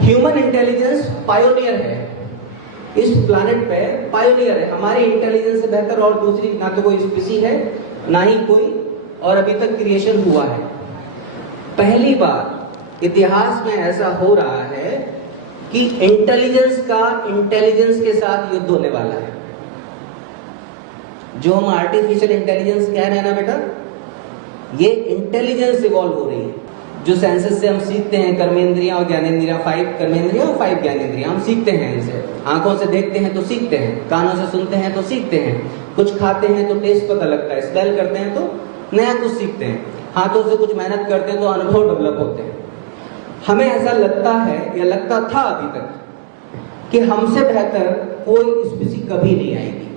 Human intelligence pioneer है, इस planet पे पायोनियर है। हमारी इंटेलिजेंस से बेहतर और दूसरी ना तो कोई स्पीसी है ना ही कोई और अभी तक क्रिएशन हुआ है। पहली बार इतिहास में ऐसा हो रहा है कि इंटेलिजेंस का इंटेलिजेंस के साथ युद्ध होने वाला है। जो हम आर्टिफिशियल इंटेलिजेंस कह रहे हैं ना बेटा, ये इंटेलिजेंस इवॉल्व हो रही है। जो सेंसेस से हम सीखते हैं, कर्मेंद्रियां और ज्ञानेंद्रियां, 5 कर्मेंद्रियां और 5 ज्ञानेंद्रियां, हम सीखते हैं इनसे। आंखों से देखते हैं तो सीखते हैं, कानों से सुनते हैं तो सीखते हैं, कुछ खाते हैं तो टेस्ट पता लगता है, स्मेल करते हैं तो नया कुछ सीखते हैं, हाथों से कुछ मेहनत करते हैं तो अनुभव डेवलप होते हैं। हमें ऐसा लगता है या लगता था अभी तक कि हमसे बेहतर कोई स्पीसी कभी नहीं आएगी,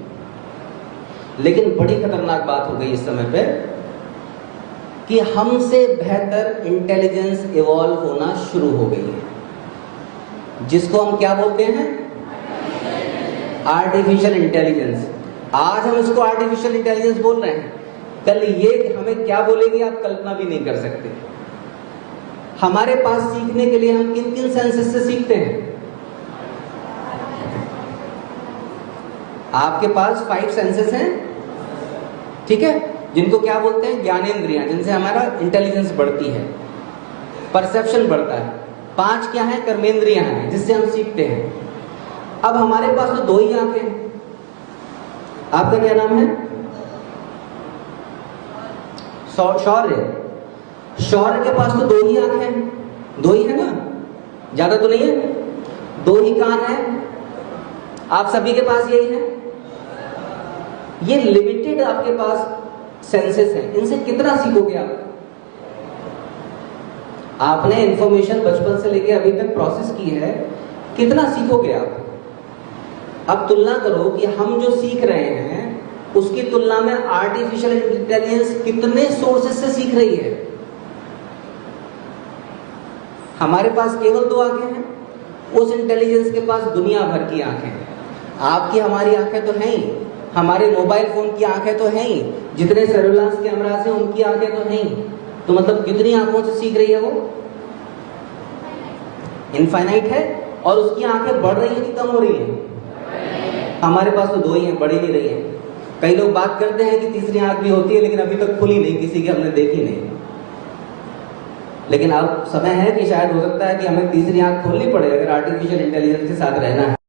लेकिन बड़ी खतरनाक बात हो गई इस समय पे कि हमसे बेहतर इंटेलिजेंस इवॉल्व होना शुरू हो गई है, जिसको हम क्या बोलते हैं? Artificial intelligence. आज हम इसको आर्टिफिशियल इंटेलिजेंस बोल रहे हैं, कल ये हमें क्या बोलेगी आप कल्पना भी नहीं कर सकते। हमारे पास सीखने के लिए हम किन किन सेंसेस से सीखते हैं? आपके पास 5 सेंसेस हैं, ठीक है, जिनको क्या बोलते हैं? ज्ञानेंद्रियां, जिनसे हमारा इंटेलिजेंस बढ़ती है, परसेप्शन बढ़ता है। 5 क्या है? कर्मेंद्रियां हैं, जिससे हम सीखते हैं। अब हमारे पास तो 2 ही आंखें हैं। आपका क्या नाम है? शौर्य। शौर्य के पास तो 2 ही आंखें हैं, 2 ही है ना, ज्यादा तो नहीं है, 2 ही कान है। आप सभी के पास यही है। ये लिमिटेड आपके पास सेंसेस हैं, इनसे कितना सीखोगे आप? आपने इंफॉर्मेशन बचपन से लेकर अभी तक प्रोसेस की है, कितना सीखोगे आप? अब तुलना करो कि हम जो सीख रहे हैं उसकी तुलना में आर्टिफिशियल इंटेलिजेंस कितने सोर्सेस से सीख रही है। हमारे पास केवल 2 आंखें हैं, उस इंटेलिजेंस के पास दुनिया भर की आंखें हैं। आपकी हमारी आंखें तो हैं ही, हमारे मोबाइल फोन की आंखें तो हैं ही, जितने सर्विलांस कैमरास हैं उनकी आंखें तो हैं ही। तो मतलब कितनी आंखों से सीख रही है वो? इनफाइनाइट है। और उसकी आंखें बढ़ रही है कि कम हो रही है? हमारे पास तो 2 ही हैं, बढ़ ही नहीं रही है। कई लोग बात करते हैं कि तीसरी आंख भी होती है, लेकिन अभी तक खुली नहीं, किसी की हमने देखी नहीं। लेकिन अब समय है कि शायद हो सकता है कि हमें तीसरी आंख खोलनी पड़े अगर आर्टिफिशियल इंटेलिजेंस के साथ रहना है।